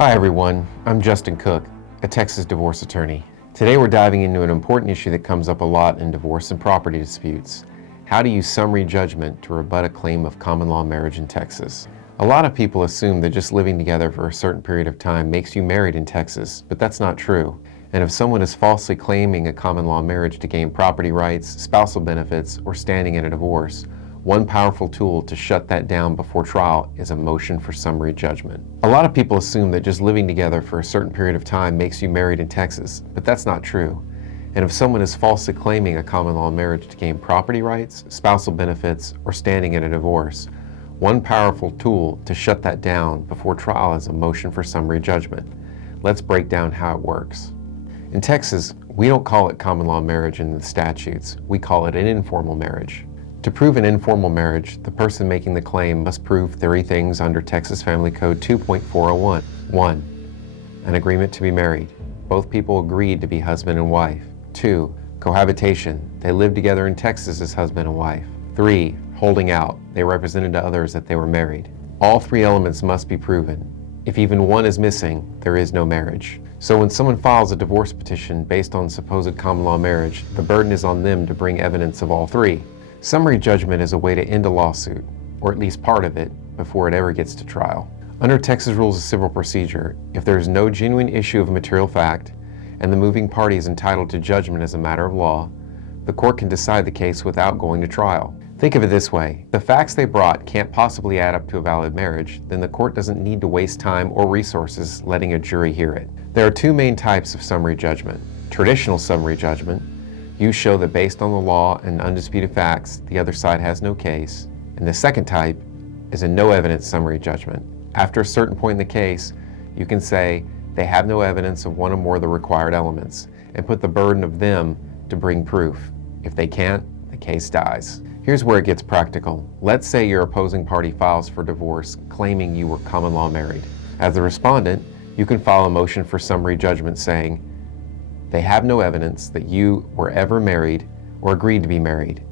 Hi everyone, I'm Justin Cook, a Texas divorce attorney. Today we're diving into an important issue that comes up a lot in divorce and property disputes. How to use summary judgment to rebut a claim of common law marriage in Texas. A lot of people assume that just living together for a certain period of time makes you married in Texas, but that's not true. And if someone is falsely claiming a common law marriage to gain property rights, spousal benefits, or standing in a divorce, one powerful tool to shut that down before trial is a motion for summary judgment. A lot of people assume that just living together for a certain period of time makes you married in Texas, but that's not true. And if someone is falsely claiming a common law marriage to gain property rights, spousal benefits, or standing in a divorce, one powerful tool to shut that down before trial is a motion for summary judgment. Let's break down how it works. In Texas, we don't call it common law marriage in the statutes, we call it an informal marriage. To prove an informal marriage, the person making the claim must prove three things under Texas Family Code 2.401. 1. An agreement to be married. Both people agreed to be husband and wife. 2. Cohabitation. They lived together in Texas as husband and wife. 3. Holding out. They represented to others that they were married. All three elements must be proven. If even one is missing, there is no marriage. So when someone files a divorce petition based on supposed common law marriage, the burden is on them to bring evidence of all three. Summary judgment is a way to end a lawsuit, or at least part of it, before it ever gets to trial. Under Texas Rules of Civil Procedure, if there is no genuine issue of material fact, and the moving party is entitled to judgment as a matter of law, the court can decide the case without going to trial. Think of it this way: if the facts they brought can't possibly add up to a valid marriage, then the court doesn't need to waste time or resources letting a jury hear it. There are two main types of summary judgment. Traditional summary judgment. You show that based on the law and undisputed facts, the other side has no case. And the second type is a no evidence summary judgment. After a certain point in the case, you can say they have no evidence of one or more of the required elements and put the burden of them to bring proof. If they can't, the case dies. Here's where it gets practical. Let's say your opposing party files for divorce claiming you were common law married. As the respondent, you can file a motion for summary judgment saying, they have no evidence that you were ever married or agreed to be married.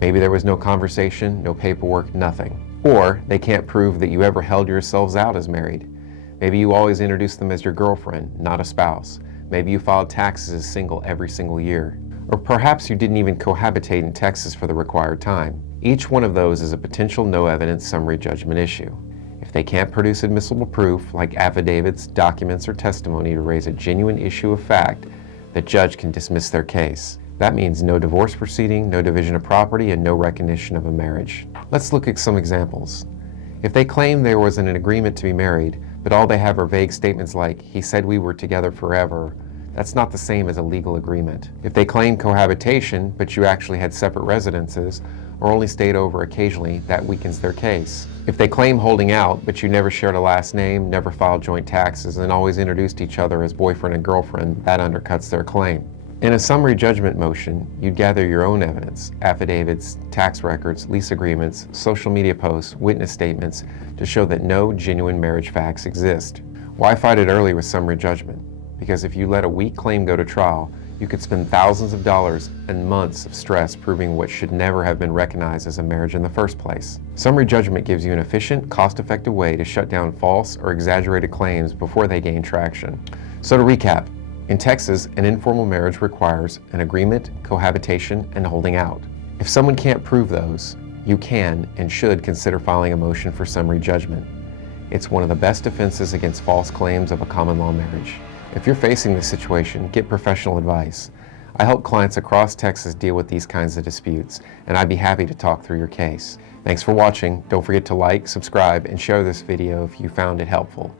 Maybe there was no conversation, no paperwork, nothing. Or they can't prove that you ever held yourselves out as married. Maybe you always introduced them as your girlfriend, not a spouse. Maybe you filed taxes as single every single year. Or perhaps you didn't even cohabitate in Texas for the required time. Each one of those is a potential no evidence summary judgment issue. If they can't produce admissible proof like affidavits, documents, or testimony to raise a genuine issue of fact, the judge can dismiss their case. That means no divorce proceeding, no division of property, and no recognition of a marriage. Let's look at some examples. If they claim there was an agreement to be married, but all they have are vague statements like, he said we were together forever, that's not the same as a legal agreement. If they claim cohabitation, but you actually had separate residences, or only stayed over occasionally, that weakens their case. If they claim holding out, but you never shared a last name, never filed joint taxes, and always introduced each other as boyfriend and girlfriend, that undercuts their claim. In a summary judgment motion, you'd gather your own evidence, affidavits, tax records, lease agreements, social media posts, witness statements, to show that no genuine marriage facts exist. Why fight it early with summary judgment? Because if you let a weak claim go to trial, you could spend thousands of dollars and months of stress proving what should never have been recognized as a marriage in the first place. Summary judgment gives you an efficient, cost-effective way to shut down false or exaggerated claims before they gain traction. So to recap, in Texas, an informal marriage requires an agreement, cohabitation, and holding out. If someone can't prove those, you can and should consider filing a motion for summary judgment. It's one of the best defenses against false claims of a common law marriage. If you're facing this situation, get professional advice. I help clients across Texas deal with these kinds of disputes, and I'd be happy to talk through your case. Thanks for watching. Don't forget to like, subscribe, and share this video if you found it helpful.